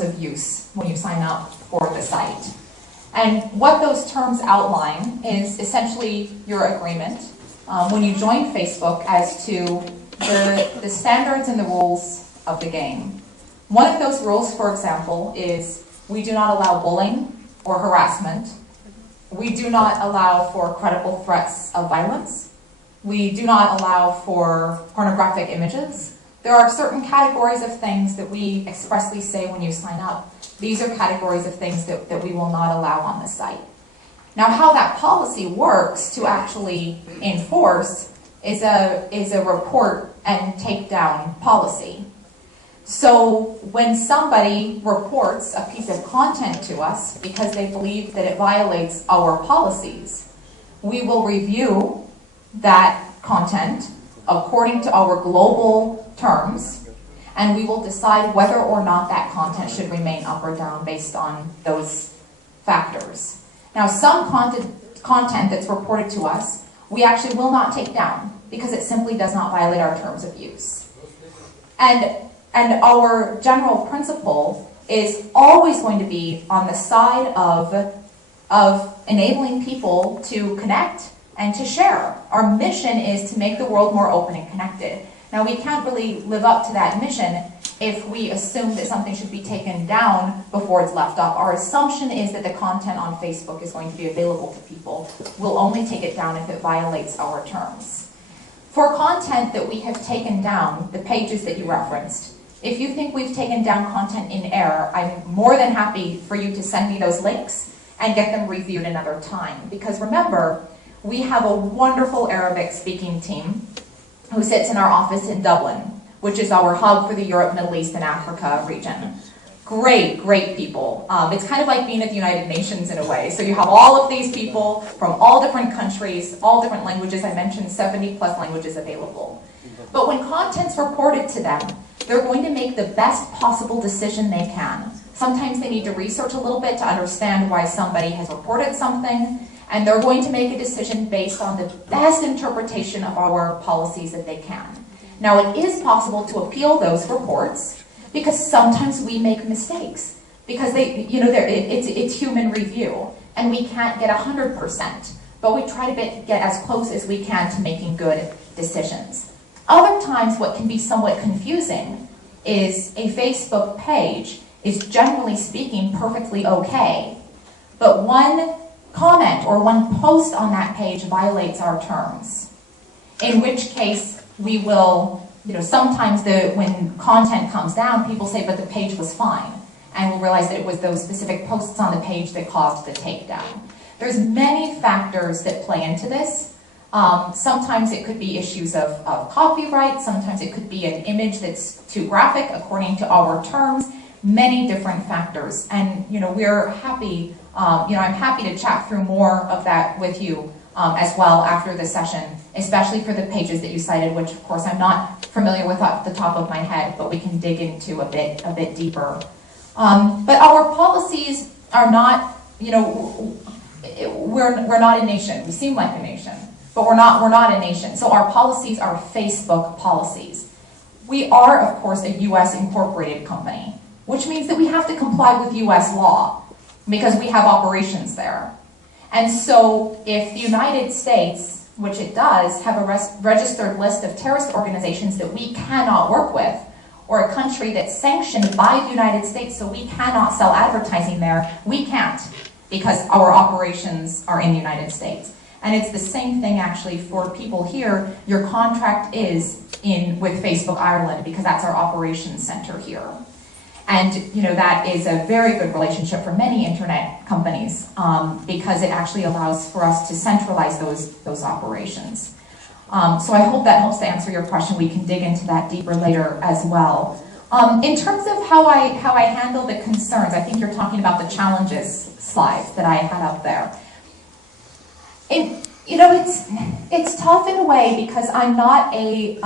of use when you sign up for the site. And what those terms outline is essentially your agreement when you join Facebook as to the standards and the rules of the game. One of those rules, for example, is we do not allow bullying or harassment. We do not allow for credible threats of violence. We do not allow for pornographic images. There are certain categories of things that we expressly say when you sign up. These are categories of things that we will not allow on the site. Now, how that policy works to actually enforce is a report and take down policy. So when somebody reports a piece of content to us because they believe that it violates our policies, we will review that content according to our global terms, and we will decide whether or not that content should remain up or down based on those factors. Now, some content that's reported to us, we actually will not take down because it simply does not violate our terms of use. And our general principle is always going to be on the side of enabling people to connect and to share. Our mission is to make the world more open and connected. Now, we can't really live up to that mission if we assume that something should be taken down before it's left up. Our assumption is that the content on Facebook is going to be available to people. We'll only take it down if it violates our terms. For content that we have taken down, the pages that you referenced, if you think we've taken down content in error, I'm more than happy for you to send me those links and get them reviewed another time. Because remember, we have a wonderful Arabic-speaking team who sits in our office in Dublin, which is our hub for the Europe, Middle East, and Africa region. Great, great people. It's kind of like being at the United Nations in a way. So you have all of these people from all different countries, all different languages. I mentioned 70 plus languages available. But when content's reported to them, they're going to make the best possible decision they can. Sometimes they need to research a little bit to understand why somebody has reported something, and they're going to make a decision based on the best interpretation of our policies that they can. Now, it is possible to appeal those reports because sometimes we make mistakes because it's human review and we can't get 100%, but we try to get as close as we can to making good decisions. Other times, what can be somewhat confusing is a Facebook page is generally speaking perfectly okay, but one comment or one post on that page violates our terms, in which case we will, sometimes when content comes down, people say, but the page was fine, and we'll realize that it was those specific posts on the page that caused the takedown. There's many factors that play into this. Sometimes it could be issues of copyright, sometimes it could be an image that's too graphic according to our terms, many different factors. And we're happy, I'm happy to chat through more of that with you as well after the session, especially for the pages that you cited, which of course I'm not familiar with off the top of my head, but we can dig into a bit deeper. But our policies are not, we're not a nation. We seem like a nation, but we're not a nation. So our policies are Facebook policies. We are, of course, a US incorporated company, which means that we have to comply with US law because we have operations there. And so if the United States, which it does, have a registered list of terrorist organizations that we cannot work with, or a country that's sanctioned by the United States so we cannot sell advertising there, we can't because our operations are in the United States. And it's the same thing actually for people here. Your contract is with Facebook Ireland because that's our operations center here. And that is a very good relationship for many internet companies because it actually allows for us to centralize those operations. So I hope that helps to answer your question. We can dig into that deeper later as well. In terms of how I handle the concerns, I think you're talking about the challenges slides that I had up there. It's tough in a way because I'm not a